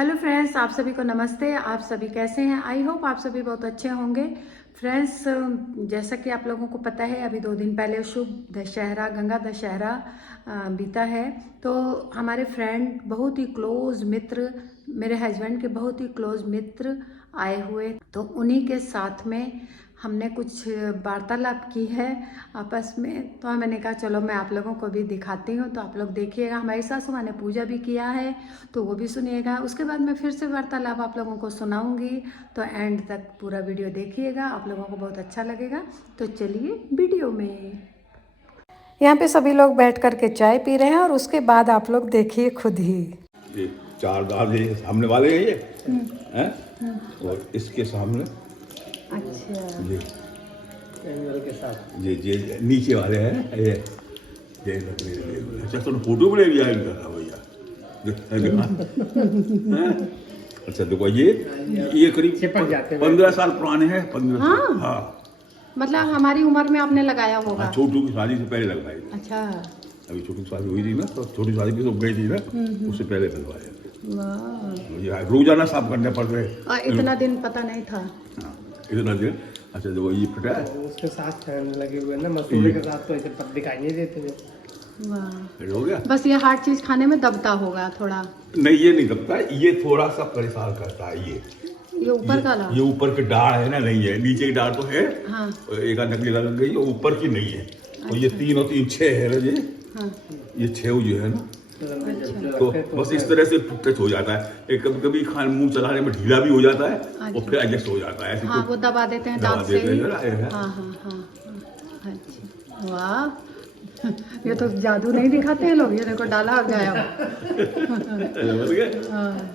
Hello friends, आप सभी को नमस्ते। आप सभी कैसे हैं? आई होप आप सभी बहुत अच्छे होंगे। फ्रेंड्स, जैसा कि आप लोगों को पता है, अभी 2 दिन पहले शुभ दशहरा, गंगा दशहरा बीता है। तो हमारे फ्रेंड, बहुत ही क्लोज मित्र, मेरे हस्बैंड के बहुत ही क्लोज मित्र आए हुए, तो उन्हीं के साथ में हमने कुछ वार्तालाप की है आपस में। तो मैंने कहा चलो मैं आप लोगों को भी दिखाती हूँ, तो आप लोग देखिएगा। हमारी सासू माँ ने पूजा भी किया है तो वो भी सुनिएगा। उसके बाद मैं फिर से वार्तालाप आप लोगों को सुनाऊंगी, तो एंड तक पूरा वीडियो देखिएगा, आप लोगों को बहुत अच्छा लगेगा। तो चलिए वीडियो में। यहाँ पे सभी लोग बैठ करके चाय पी रहे हैं और उसके बाद आप लोग देखिए खुद ही। ये 4 दाल ये सामने वाले हैं, ये हैं और इसके सामने अच्छा, के साथ ये नीचे वाले हैं ये अच्छा। तो फोटो भी ले लिया इनका भैया। अच्छा देखो ये करीब 15 साल पुराने हैं। 15 साल। हाँ, मतलब हमारी उम्र में आपने लगाया होगा। छोटू की शादी से पहले लगवाए। अच्छा, अभी छोटू की शादी हुई थी ना, तो छोटी शादी भी तो गई थी ना, उससे पहले बनवाए। वाह, रोजाना साफ करने पड़ रहे। इतना दिन पता नहीं था। इतना दिन। अच्छा देखो ये फटा है, उसके साथ फैन लगे हुए हैं ना, मसूड़े के साथ तो ऐसे पत्ते दिखाई नहीं देते थे। वाह, हो गया। बस ये हार्ड चीज खाने में दबता होगा थोड़ा। नहीं, ये नहीं दबता है, ये थोड़ा सा परेशान करता है। ये ऊपर का ये ऊपर की डाढ़ है ना, नहीं है, नीचे की डाढ़ तो है। हाँ, एक आध नकली लग गई, ऊपर की नहीं है। तो ये 3 और 3 6 है ना, हाँ, ये 6 जो है ना, अच्छा, तो बस इस तरह से टच हो जाता है। एक कभी कभी मुंह चलाने में ढीला भी हो जाता है और फिर एडजस्ट हो जाता है। हाँ, वो दबा देते हैं दांत से ही। हाँ हाँ हाँ, अच्छा, वाह, ये तो जादू नहीं दिखाते हैं लोग। ये देखो डाला गया।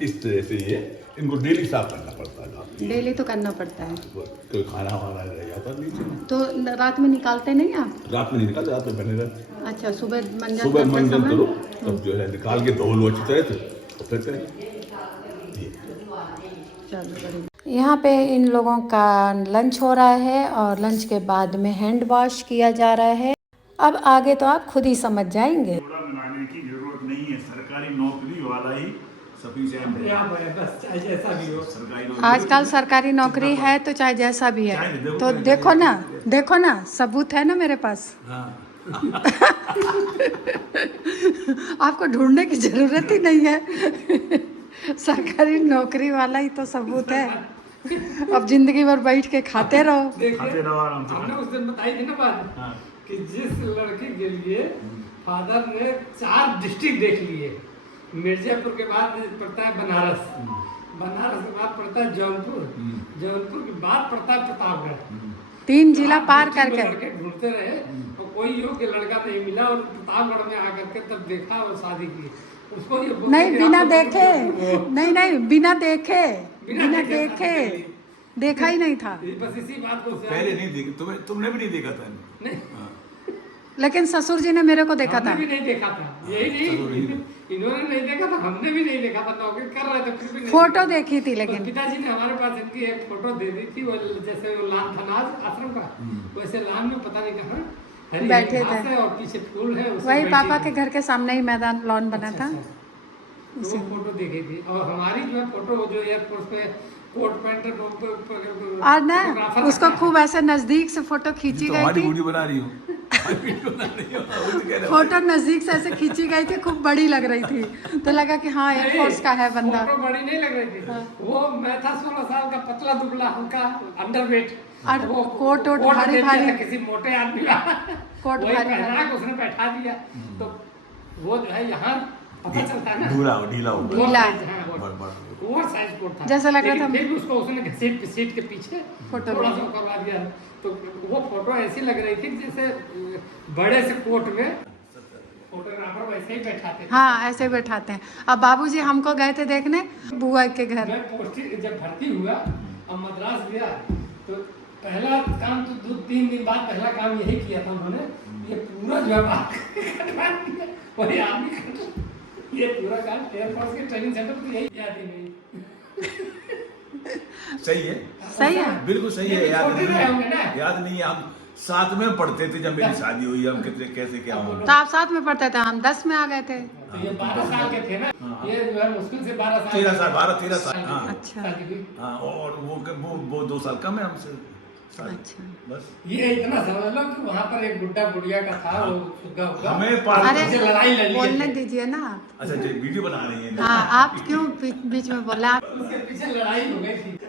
इस तरह से ये इनको डेली साफ करना पड़ता है। डेली तो करना पड़ता है। कोई खाना वाना रह जाता है नीचे, तो रात में निकालते नहीं आप? रात में नहीं निकाल, रात में बने रहते। अच्छा, सुबह मंजन सुबह करते मंजन समय? करो, तब जो है निकाल के धो लो अच्छी तरह से, और फिर करें। चलो बढ़िया। यहाँ पे इन लोगों का लंच हो रहा है और लंच के बाद में हैंड वॉश किया जा रहा है। अब आगे तो आप खुद ही समझ जाएंगे। मिलाने की जरूरत नहीं है, सरकारी नौकरी वाला ही सफिशिएंट है। बस चाहे जैसा भी हो। सरकारी नौकरी आजकल सरकारी नौकरी है तो चाहे जैसा भी है, तो देखो ना, सबूत है ना मेरे पास। आपको ढूंढने की जरूरत ही नहीं है। सरकारी नौकरी वाला ही तो सबूत है। अब जिंदगी भर बैठ के खाते रहो। खाते रहो आराम से। हमने उस दिन बताई थी ना बात, कि जिस लड़की के लिए फादर ने 4 डिस्ट्रिक्ट देख लिए। मिर्जापुर के बाद पड़ता है बनारस, बनारस के बाद पड़ता है जौनपुर, जौनपुर के बाद पड़ता है प्रतापगढ़। 3 जिला पार करके लड़के ढूंढते रहे और कोई योग्य लड़का नहीं मिला, और प्रतापगढ़ में आकर के तब देखा और शादी की। उसको ये नहीं, बिना देखे, नहीं, बिना देखे देखा ही नहीं था। बस इसी बात को पहले नहीं देखा, तुमने भी नहीं देखा था। नहीं, लेकिन ससुर जी ने मेरे को देखा था। हमने भी नहीं देखा था। यही नहीं, इन्होंने नहीं देखा था, हमने भी नहीं देखा था। नौकरी कर रहे थे फिर भी नहीं फोटो देखी थी, लेकिन पिताजी ने हमारे पास इनकी एक फोटो दे दी थी। वो जैसे वो लान था ना आश्रम का, वैसे लान में पता नहीं कहाँ बैठे थे और पीछे फूल है। वही पापा के घर के सामने ही मैदान लॉन बना था। तो वो फोटो देखी थी। और हमारी जो है फोटो, जो एयरपोर्ट पे कोट पैंट और ना उसको खूब ऐसे नजदीक से फोटो खींची गई थी। वीडियो बना रही हूँ। फोटो नजदीक से ऐसे खींची गई थी, खूब बड़ी लग रही थी, तो लगा कि हाँ एयरफोर्स का है बंदा। फोटो बड़ी नहीं लग रही थी। वो मैं था 16 साल का, पतला दुबला हल्का अंडरवेट, और कोट भारी भारी, किसी मोटे आदमी का कोट वही भारी पहना भारी। के उसने बैठा दिया। तो वो जो है यहाँ पता चलता है ना, ढीला हो ढीला। ओवर साइज कोट था, जैसा लग रहा था। फिर भी उसको उसने घसीट के पीछे फोटो थोड़ा सा करवा दिया। तो वो फोटो ऐसी लग रही थी जैसे बड़े से कोट में फोटोग्राफर वैसे ही बैठाते थे। हाँ, ऐसे बैठाते हैं। अब बाबूजी हमको गए थे देखने बुआ के घर। मैं पोस्टिंग जब भर्ती हुआ, अब मद्रास गया, तो पहला काम तो 2-3 दिन बाद पहला काम यही किया था उन्होंने। ये पूरा जो है बात कटवा दिया, वही आदमी कट, ये पूरा काम एयरफोर्स के ट्रेनिंग सेंटर पर यही याद ही नहीं। सही है, सही है, बिल्कुल सही है। याद छोटे रहे होंगे ना। नहीं है। हम साथ में पढ़ते थे जब मेरी शादी हुई, हम कितने कैसे क्या होंगे। तो आप साथ में पढ़ते थे, हम 10 में आ गए थे। तो ये 12 साल के थे ना, ये जो है मुश्किल से 12 साल 13 साल 12-13 साल। हाँ अच्छा साल की थी। हाँ, और वो 2 साल कम है हमसे साल। अच्छा। बस ये इतना समझ लो कि वहाँ पर एक बुड्ढा बुढ़िया का था, वो सुग्गा उग्गा, हमें पाल अरे से लड़ाई लड़ी बोलने है। दीजिए ना आप। अच्छा जो वीडियो बना रही है। हाँ, आप क्यों बीच में बोला? उसके पीछे लड़ाई हो गई थी,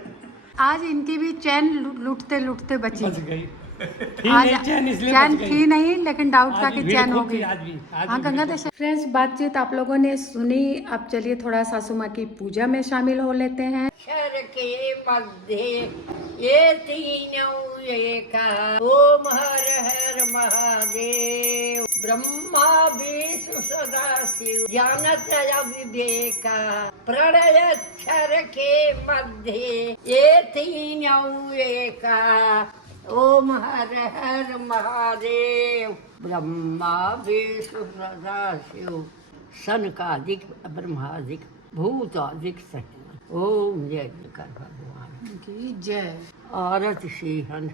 आज इनकी भी चैन लूटते लूटते बची। बच गई। आज चैन इसलिए चैन बच गई। थी नहीं, लेकिन डाउट था आज कि भी चैन भीड़ हो खूब थी, गई। आज भी हाँ, भीड़ गंगा खूब दशहरा। फ्रेंड्स, बातचीत आप लोगों ने सुनी। अब चलिए थोड़ा सासू माँ की पूजा में शामिल हो लेते हैं। अक्षर के मध्य ये तीनों एका, ओम हर हर महादेव, ब्रह्मा विष्णु सदा शिव, ज्ञानत अविवेका, प्रणय अक्षर के मध्य ये तीनों एका, ओम हर हर महादेव, ब्रह्मा विष्णु सदा शिव, सनकादिक ब्रह्मादिक भूतादिक सत्य। ओम जय शंकर भगवान की जय। आरत श्रीहन।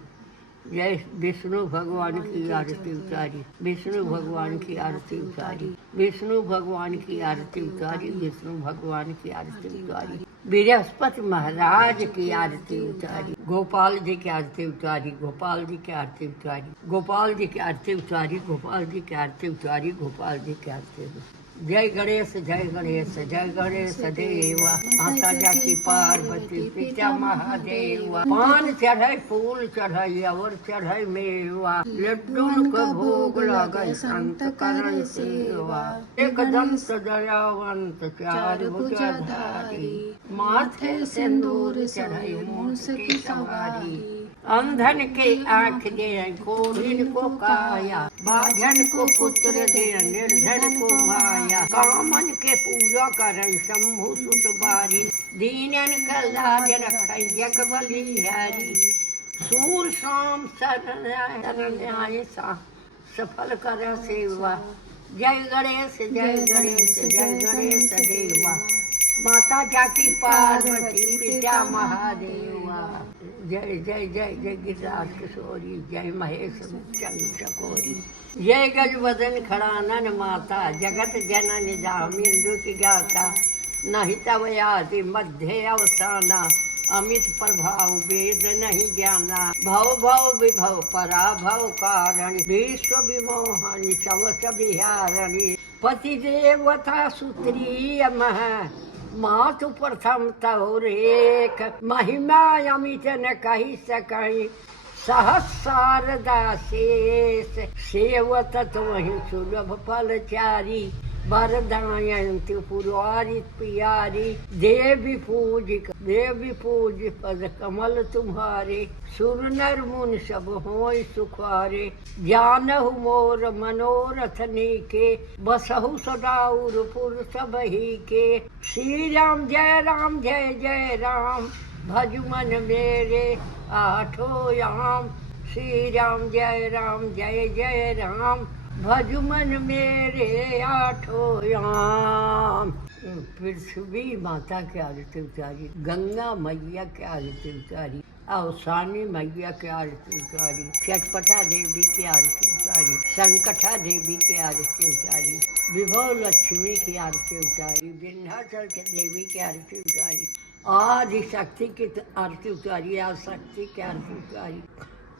जय विष्णु भगवान की आरती उतारी, विष्णु भगवान की आरती उतारी, विष्णु भगवान की आरती उतारी, विष्णु भगवान की आरती उतारी, बृहस्पति महाराज की आरती उतारी, गोपाल जी की आरती उतारी, गोपाल जी की आरती उतारी, गोपाल जी की आरती उतारी, गोपाल जी की आरती उतारी, गोपाल जी की आरती उतारी। जय गणेश जय गणेश जय गणेश देवा, माता जाकी पार्वती पिता महादेवा, पान चढ़ाई फूल चढ़ाई और चढ़ाई मेवा, लड्डू का भोग लगे संत करण सेवा, एक दंत दयावंत चार भुजधारी, माथे सिंदूर चढ़ाई मूस की सवारी, अंधन के आँख दे कोढ़िन को काया, बाझन को पुत्र दे निर्धन को माया, कामन के पूजा करई शंभु सुत बारी, दीनन का लाज रखई जग बलिहारी, सूर शाम शरण्याय सा सफल कर सेवा, जय गणेश जय गणेश देवा, माता जाकी पार्वती पिता महादेवा, जय जय जय जय गिरिराज किशोरी, जय महेश चकोरी, जय गजवदन खड़ानन माता, जगत जननी दामी दुति गाता, नहीं तव आदि मध्य अवसाना, अमित प्रभाव वेद नहीं जाना, भव भव विभव पराभव कारण, विश्व विमोहनी सवस बिहारणी, पति देवता सुत्रीय मह, मातु प्रथम तौरेक, महिमा अमित न कही सकई, सहस्रदा शेष, सेवत तुहि सुलभ फलचारी, वरदायंति पुरारी प्यारी, देवी पूज पद कमल तुम्हारे, सुर नर मुनि सब होय सुखारे, जानहु मोर मनोरथ नीके, बसहु सदाउर पुर सबही के, श्री राम जय जय राम, भज मन मेरे आठो याम, श्री राम जय जय राम, भज मन मेरे आठो याम। पृथ्वी माता की आरती उतारी, गंगा मैया की आरती उतारी, अवसानी मैया की आरती उतारी, चटपटा देवी की आरती उतारी, संकटा देवी की आरती उतारी, विभव लक्ष्मी की आरती उतारी, विंध्याचल के देवी की आरती उतारी, आदि शक्ति की आरती उतारी, आदिशक्ति की आरती उतारी,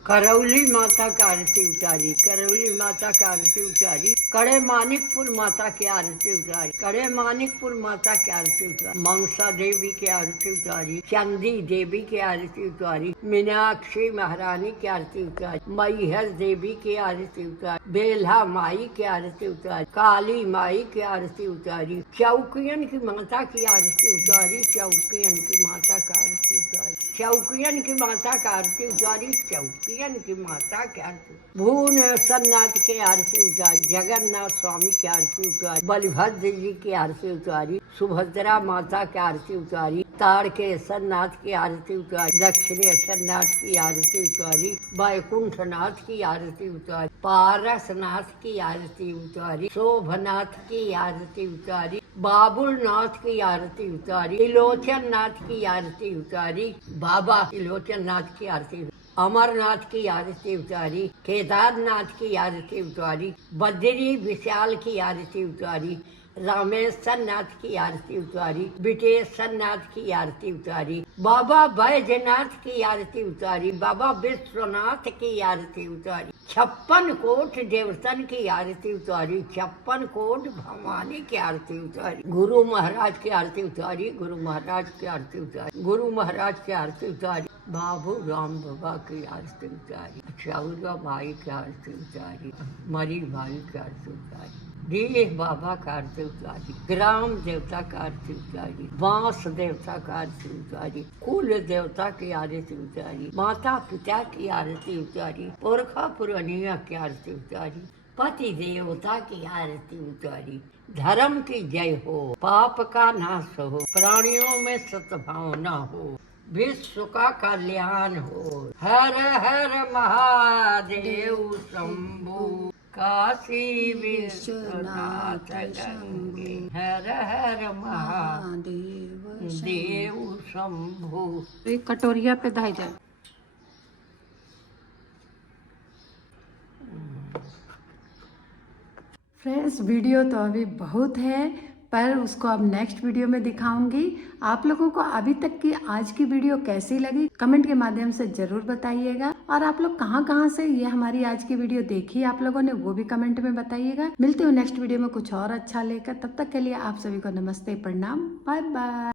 करौली माता की आरती उतारी, करौली माता की आरती उतारी, कड़े मानिकपुर माता की आरती उतारी, कड़े मानिकपुर माता की आरती उतारी, मनसा देवी की आरती उतारी, चंदी देवी की आरती उतारी, मीनाक्षी महारानी की आरती उतारी, मैहर देवी की आरती उतारी, बेल्हा माई की आरती उतारी, काली माई की आरती उतारी, चौकियन की माता की आरती उतारी, चौकियन की माता की आरती उतारी, चौकियन की माता की आरती उतारी, चौकियन की माता की आरती, भुवनेश्वरनाथ की आरती उतारी, जगन्नाथ स्वामी की आरती उतारी, बलभद्र जी की आरती उतारी, सुभद्रा माता की आरती उतारी, तारकेश्वरनाथ की आरती उतारी, दक्षिणेश्वरनाथ की आरती उतारी, वैकुंठनाथ की आरती उतारी, पारसनाथ की आरती उतारी, शोभनाथ की आरती उतारी, बाबुलनाथ की आरती उतारी, त्रिलोचन नाथ की आरती उतारी, बाबा त्रिलोचन नाथ की आरती, अमरनाथ की आरती उतारी, केदारनाथ की आरती उतारी, बद्री विशाल की आरती उतारी, रामेश्वर नाथ की आरती उतारी, बिटेश्वर नाथ की आरती उतारी, बाबा बैजनाथ की आरती उतारी, बाबा विश्वनाथ की आरती उतारी, 56 कोट देवतन की आरती उतारी, 56 कोट भवानी की आरती उतारी, गुरु महाराज की आरती उतारी, गुरु महाराज की आरती उतारी, गुरु महाराज की आरती उतारी, बाबू राम बाबा की आरती उतारी, चौरा भाई की आरती उतारी, मरी भाई की आरती उतारी, देह बाबा का आरती उतारी, ग्राम देवता का आरती उतारी, बांस देवता का आरती उतारी, कुल देवता की आरती उतारी, माता पिता की आरती उतारी, पुरखा पुरानिया की आरती उतारी, पति देवता की आरती उतारी, धर्म की जय हो, पाप का नाश हो, प्राणियों में सद्भावना हो, विश्व का कल्याण हो। हर हर महादेव शंभु, काशी विश्वनाथ गंगे, हर हर महादेव शंभु। एक कटोरिया पे धाई जाए। फ्रेंड्स, वीडियो तो अभी बहुत है, पर उसको अब नेक्स्ट वीडियो में दिखाऊंगी। आप लोगों को अभी तक की आज की वीडियो कैसी लगी कमेंट के माध्यम से जरूर बताइएगा, और आप लोग कहाँ से ये हमारी आज की वीडियो देखी आप लोगों ने वो भी कमेंट में बताइएगा। मिलते हो नेक्स्ट वीडियो में कुछ और अच्छा लेकर, तब तक के लिए आप सभी को नमस्ते, प्रणाम, बाय बाय।